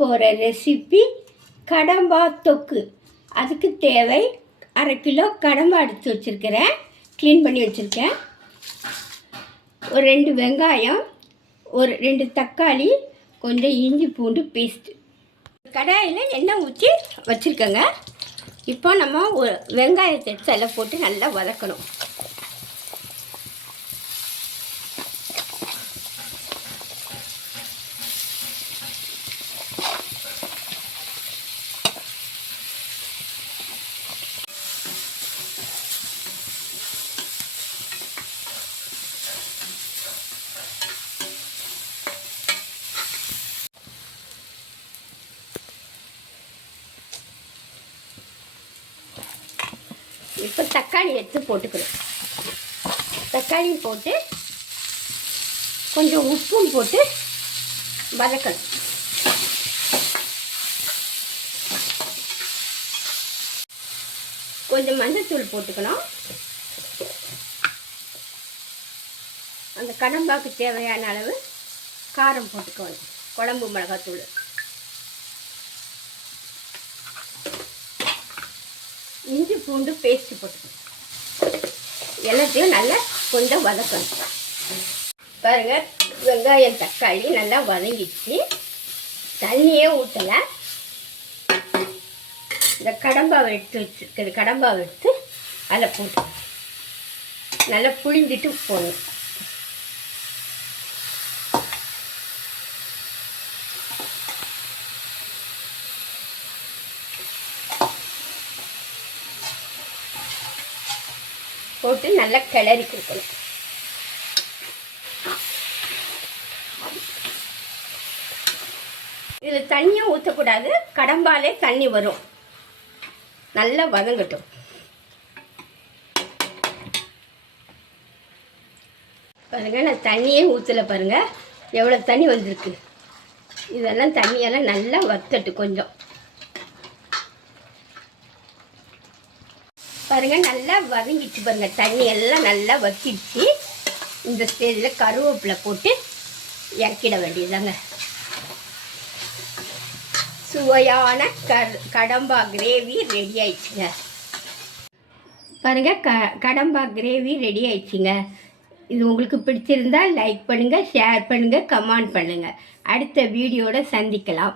போகிற ரெசிபி கடம்பா தொக்கு. அதுக்கு தேவை அரை கிலோ கடம்பா எடுத்து வச்சுருக்கிறேன். க்ளீன் பண்ணி வச்சுருக்கேன். ஒரு ரெண்டு வெங்காயம் ஒரு ரெண்டு தக்காளி கொஞ்சம் இஞ்சி பூண்டு பேஸ்ட்டு கடாயில் எண்ணெய் ஊற்றி வச்சுருக்கேங்க. இப்போ நம்ம ஒரு வெங்காயத்தை எடுத்து அதில் போட்டு நல்லா வதக்கணும். இப்போ தக்காளி எடுத்து போட்டுக்கணும் தக்காளியும் போட்டு கொஞ்சம் உப்பும் போட்டு வதக்கணும். கொஞ்சம் மஞ்சத்தூள் போட்டுக்கணும். அந்த கடம்பாக்கு தேவையான அளவு காரம் போட்டுக்கணும். குழம்பு மிளகாத்தூள். இஞ்சி பூண்டு பேஸ்ட்டு போட்டுக்கணும். எல்லாத்தையும் நல்லா கொஞ்சம் வதக்கணும். பாருங்க வெங்காயம் தக்காளி நல்லா வதங்கிடுச்சு. தண்ணியே ஊற்றலை இந்த கடம்பாவை எடுத்து வச்சுருக்கிறது கடம்பாவை எடுத்து அதில் போட்டு நல்லா புழிஞ்சிட்டு போடணும். போட்டு நல்லா கிளறி கொடுக்கணும். இதில் தண்ணியும் ஊற்றக்கூடாது கடம்பாலே தண்ணி வரும். நல்லா வதங்கட்டும். பாருங்க நான் தண்ணியே ஊற்றலை பாருங்க. எவ்வளோ தண்ணி வந்திருக்கு. இதெல்லாம் தண்ணியெல்லாம் நல்லா வத்தட்டு கொஞ்சம். பாருங்க நல்லா வதங்கிச்சு பாருங்க. தண்ணி எல்லாம் நல்லா வத்திடுச்சு. இந்த ஸ்டேஜில் கருவேப்பிலை போட்டு இறக்கிட வேண்டியதாங்க சுவையான கர் கடம்பா கிரேவி ரெடி ஆயிடுச்சுங்க. பாருங்க க கடம்பா கிரேவி ரெடி ஆயிடுச்சுங்க. இது உங்களுக்கு பிடிச்சிருந்தா லைக் பண்ணுங்கள் ஷேர் பண்ணுங்கள் கமெண்ட் பண்ணுங்கள் அடுத்த வீடியோட சந்திக்கலாம்.